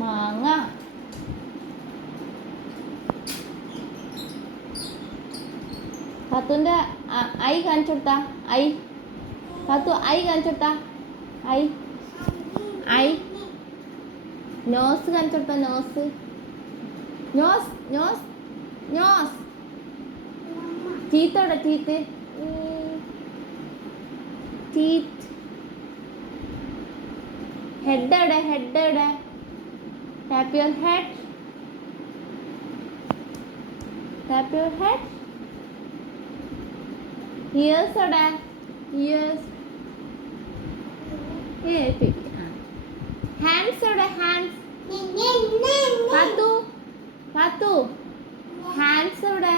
മാങ്ങ. പാത്തുൻ്റെ ഐ കാണിച്ചെടുത്താ. ഐ പാത്തു ഐ കാണിച്ചെടുത്താ. ഐ ഐ നോസ് കാണിച്ചെടുത്താ. Nose nose nose nose. ടീത്തോടെ ടീത്ത്. ടീത്ത്. ഹെഡ് എവിടെ? ഹെഡ് എവിടെ? Tap your head. Tap your head. Ears എവിടെ? ഇയേഴ്സ്. ഹാൻഡ്സ് എവിടെ? ഹാൻഡ്സ്. പാത്തു പാത്തു ഹാൻഡ്സ് എവിടെ?